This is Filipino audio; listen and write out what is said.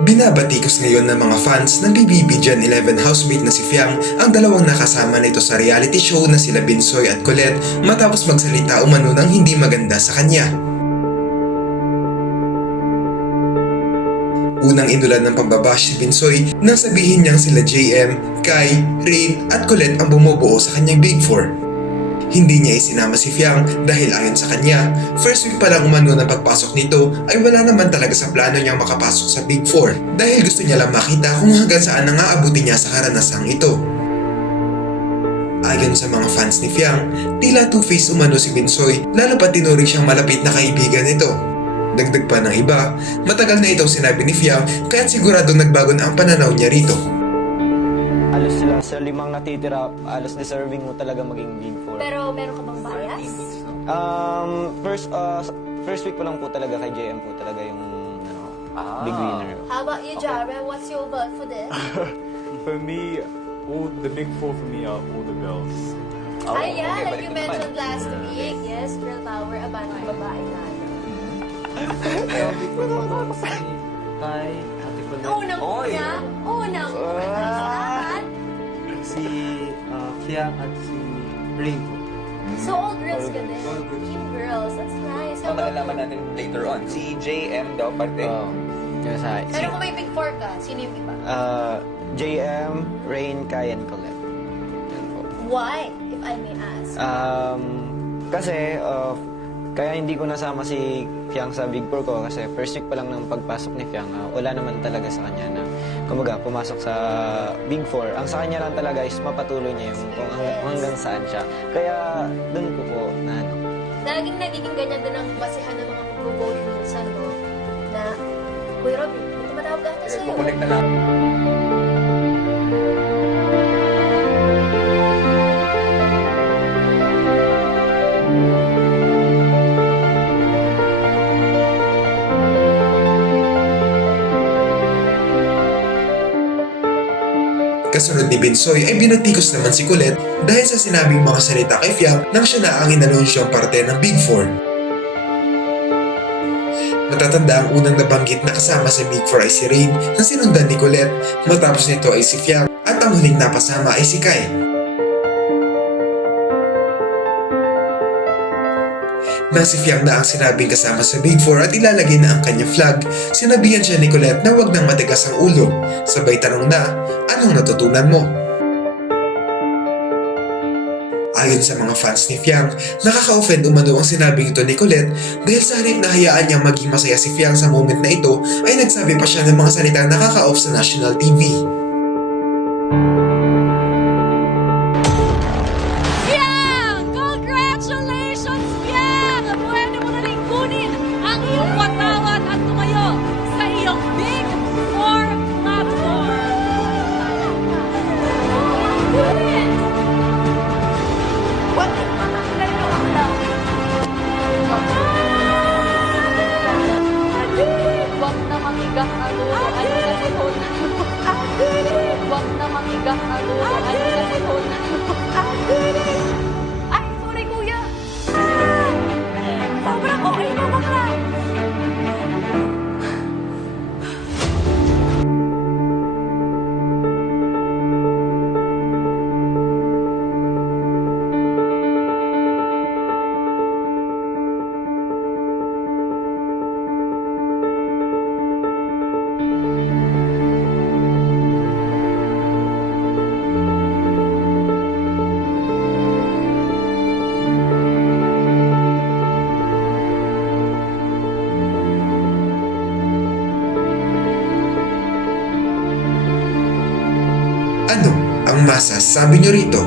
Binabatikos ngayon ng mga fans ng PBB Gen 11 housemate na si Fiang ang dalawang nakasama nito sa reality show na sila Binsoy at Colette matapos magsalita umano ng hindi maganda sa kanya. Unang inulan ng pambabash si Binsoy nang sabihin niyang sila JM, Kai, Rain at Colette ang bumubuo sa kanyang Big Four. Hindi niya isinama si Fiang dahil ayon sa kanya, first week pa lang umano ng pagpasok nito ay wala naman talaga sa plano niyang makapasok sa Big Four dahil gusto niya lang makita kung hanggang saan ang aabuti niya sa karanasang ito. Ayon sa mga fans ni Fiang, tila two-face umano si Binsoy lalo pa tinuring siyang malapit na kaibigan nito. Dagdag pa ng iba, matagal na itong sinabi ni Fiang kaya't siguradong nagbago na ang pananaw niya rito. Alos sila sa limang natitira, alos deserving mo talaga maging Big Four. Pero meron ka bang bias? First week pa lang po talaga kay JM po talaga yung big winner. How about you, Jara? What's your vote for this? For me, all the big four for me are all the girls. Yeah, like you mentioned last week. Yes, girl power, abandon babae na. Kay Ate Colette. Unang-una. Si Fiang at si Rain po. So all girls ka din. Team girls, that's nice. How about Malalaman you? natin later on. Si JM daw parte. Yung sa Pero kung may big four ka, sino yung iba? JM, Rain, Kai, and Colette. Yan po. Why, if I may ask? Kasi, kaya hindi ko nasama si Fiang sa Big Four ko kasi first week pa lang ng pagpasok ni Fiang, wala naman talaga sa kanya na kumbaga pumasok sa Big Four. Ang sa kanya lang talaga is mapatuloy niya yung kung hanggang saan siya. Kaya doon po na Nagiging ganyan din ang basihan ng mga mag-vote minsan, no? Na, Kuya Robby, may tumatawag ata sa'yo. Kukunik na lang. Kasunod ni Binsoy ay binatikos naman si Colette dahil sa sinabing mga salita kay Fiang nang siya na ang inanunsyong parte ng Big Four. Matatanda ang unang nabanggit na kasama sa Big Four ay si Rain na sinundan ni Colette, matapos nito ay si Fiang at ang huling napasama ay si Kai. Nang si Fiang na ang sinabing kasama sa Big Four at ilalagay na ang kanyang flag, sinabihan siya ni Colette na huwag nang matigas ang ulo. Sabay tanong na, anong natutunan mo? Ayon sa mga fans ni Fiang, nakaka-offend umano ang sinabing ito ni Colette dahil sa halip na hayaan niyang maging masaya si Fiang sa moment na ito ay nagsabi pa siya ng mga salita na nakaka-off sa national TV. Fiang! Congratulations, Fiang! Pwede mo na rin kunin ang iyong watawat at tumayo sa iyong Big Four platform. Huwag na mamigang ang ulo at nasihon. Huwag na mamigang ang ulo at nasihon. Ay, sorry kuya. Sobrang okay na bakla. Ano ang masasabi niyo rito?